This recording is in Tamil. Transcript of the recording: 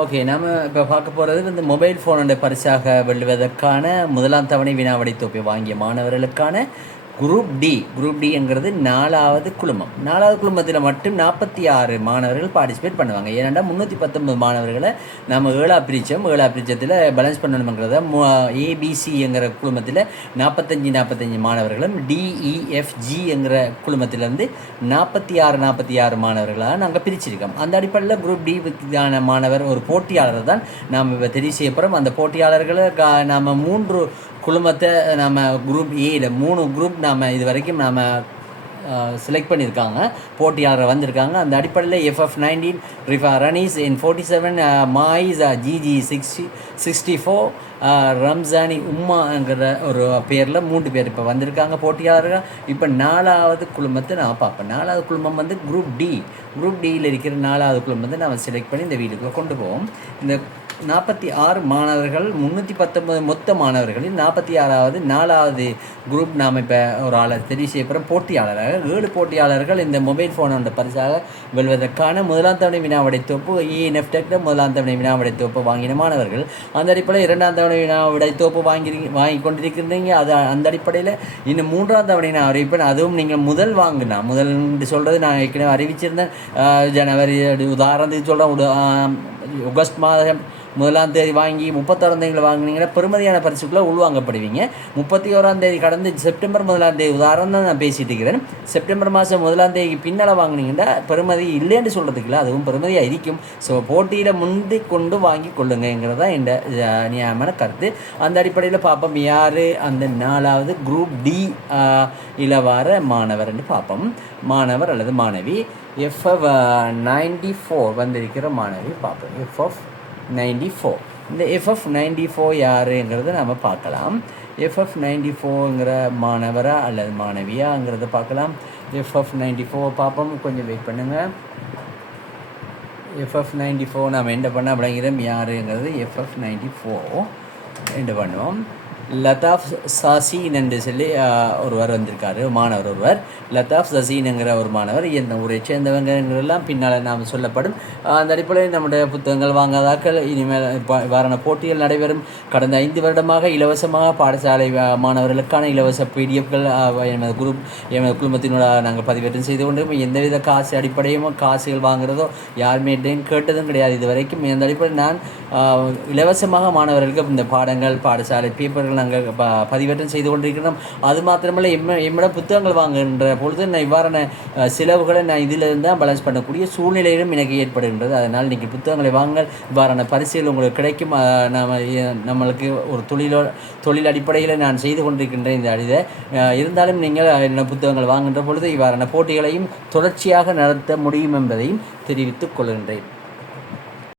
ஓகே. நாம இப்ப பார்க்க போறது இந்த மொபைல் ஃபோனுடைய பரிசாக வெல்லுவதற்கான முதலாம் தவணை வினாவிடை தொகுப்பை வாங்கிய மாணவர்களுக்கான குரூப் டி. குரூப் டி என்கிறது 4வது குழுமம். 4வது குழுமத்தில் மட்டும் 46 மாணவர்கள் பார்ட்டிசிபேட் பண்ணுவாங்க. ஏனென்றால் 319 மாணவர்களை நம்ம 7ஆக பிரித்தோம். 7ஆக பிரித்தத்தில் பேலன்ஸ் பண்ணணுங்கிறத ஏபிசி என்கிற குழுமத்தில் 45 மாணவர்களும், டிஇஎஃப்ஜி என்கிற குழுமத்திலேருந்து 46 மாணவர்களாக நாங்கள் பிரிச்சிருக்கோம். அந்த அடிப்படையில் குரூப் டிக்கான மாணவர் ஒரு போட்டியாளர் தான் நாம் இப்போ தெரிவு செய்ய போகிறோம். அந்த போட்டியாளர்களை நாம் 3 குழுமத்தை நாம் குரூப் ஏயில் 3 குரூப் நாம் இது வரைக்கும் நாம் செலக்ட் பண்ணியிருக்காங்க, போட்டியாளர் வந்திருக்காங்க. அந்த அடிப்படையில் FF19 ரனீஸ் இன் 47, மாயிஸ் ஜிஜி 64, ரம்ஜானி உம்மாங்கிற ஒரு பேரில் 3 பேர் இப்போ வந்திருக்காங்க போட்டியாளர்கள். இப்போ 4வது குழுமத்தை நான் பார்ப்பேன். 4வது குழுமம் வந்து குரூப் டி. குரூப் டியில் இருக்கிற 4வது குழுமத்தை நாம் செலக்ட் பண்ணி இந்த வீட்டுக்குள்ளே கொண்டு போவோம். இந்த 46 மாணவர்கள், 319 மொத்த மாணவர்களில் 46வது 4வது குரூப் நாம் இப்போ ஒரு ஆளை தெரிவு செய்யப்படுற போட்டியாளராக 7 போட்டியாளர்கள் இந்த மொபைல் ஃபோனோட பரிசாக வெல்வதற்கான முதலாம் தவணை வினாவிடை தொகுப்பு ENFTEC முதலாம் தவணை வினாவிடை தொகுப்பு வாங்கின மாணவர்கள். அந்த அடிப்படையில் 2ஆம் தவணை வினாவிடை தொகுப்பு வாங்கி கொண்டிருக்கிறீங்க. அது அந்த அடிப்படையில் இன்னும் 3ஆம் தவணை நான் அறிவிப்பேன். அதுவும் நீங்கள் முதல் வாங்கினா, முதல் சொல்கிறது நான் ஏற்கனவே அறிவிச்சிருந்தேன். ஜனவரி உதாரணத்துக்கு சொல்கிறேன், ஆகஸ்ட் மாதம் 1ஆம் தேதி வாங்கி 31ஆம் தேதியில் வாங்கினீங்கன்னா பெருமதியான பரிசுக்குள்ளே உள்வாங்கப்படுவீங்க. 31ஆம் தேதி கடந்து செப்டம்பர் 1ஆம் தேதி உதாரணம் தான் நான் பேசிட்டு இருக்கிறேன். செப்டம்பர் மாதம் 1ஆம் தேதிக்கு பின்னால் வாங்கினீங்கன்னா பெருமதி இல்லைன்னு சொல்கிறதுக்குல அதுவும் பெருமதியாக இருக்கும். ஸோ போட்டியில் முந்தி கொண்டு வாங்கி கொள்ளுங்கிறதா இந்த நியாயமான கருத்து. அந்த அடிப்படையில் பார்ப்போம் யார் அந்த 4வது குரூப் டி இலவார மாணவர்னு பார்ப்போம். மாணவர் அல்லது மாணவி FF94 வந்திருக்கிற மாணவி பார்ப்போம். FF94. இந்த FF94 யாருங்கிறத நம்ம பார்க்கலாம். FF94ங்கிற மாணவரா அல்லது மாணவியாங்கிறத பார்க்கலாம். FF94 பார்ப்போம். கொஞ்சம் வெயிட் பண்ணுங்கள். FF94 நாம் என்ன பண்ண அப்படிங்கிறோம் யாருங்கிறது FF94 என்ன பண்ணுவோம். லதாஃப் சாசீன் என்று சொல்லி ஒருவர் வந்திருக்காரு, மாணவர் ஒருவர். லதாஃப் சசீனுங்கிற ஒரு மாணவர் எந்த ஊரை சேர்ந்தவங்கிறதெல்லாம் பின்னால் நாம் சொல்லப்படும். அந்த அடிப்படையில் நம்முடைய புத்தகங்கள் வாங்காதாக்கள் இனிமேல் வாரான போட்டிகள் நடைபெறும். கடந்த 5 வருடமாக இலவசமாக பாடசாலை மாணவர்களுக்கான இலவச PDFகள் எமது குழுமத்தினோட நாங்கள் பதிவேற்றம் செய்து கொண்டு எந்தவித காசு அடிப்படையும் காசுகள் வாங்குறதோ யாருமே கேட்டதும் கிடையாது இது வரைக்கும். இந்த அடிப்படையில் நான் இலவசமாக மாணவர்களுக்கு இந்த பாடங்கள் பாடசாலை பேப்பர்கள் நாங்கள் பதிவேற்றம் செய்து கொண்டிருக்கிறோம். அது மாத்திரமல்ல எம்மிடம் புத்தகங்கள் வாங்குகின்ற பொழுது நான் இவ்வாறான செலவுகளை நான் இதிலிருந்து தான் பேலன்ஸ் பண்ணக்கூடிய சூழ்நிலையிலும் எனக்கு ஏற்படுகின்றது. அதனால் நீங்கள் புத்தகங்களை வாங்க, இவ்வாறான பரிசுகள் உங்களுக்கு கிடைக்கும். நம்மளுக்கு ஒரு தொழில் அடிப்படையில் நான் செய்து கொண்டிருக்கின்றேன் இந்த இதை. இருந்தாலும் நீங்கள் என்ன புத்தகங்கள் வாங்குகின்ற பொழுது இவ்வாறான போட்டிகளையும் தொடர்ச்சியாக நடத்த முடியும் என்பதையும் தெரிவித்துக் கொள்கின்றேன்.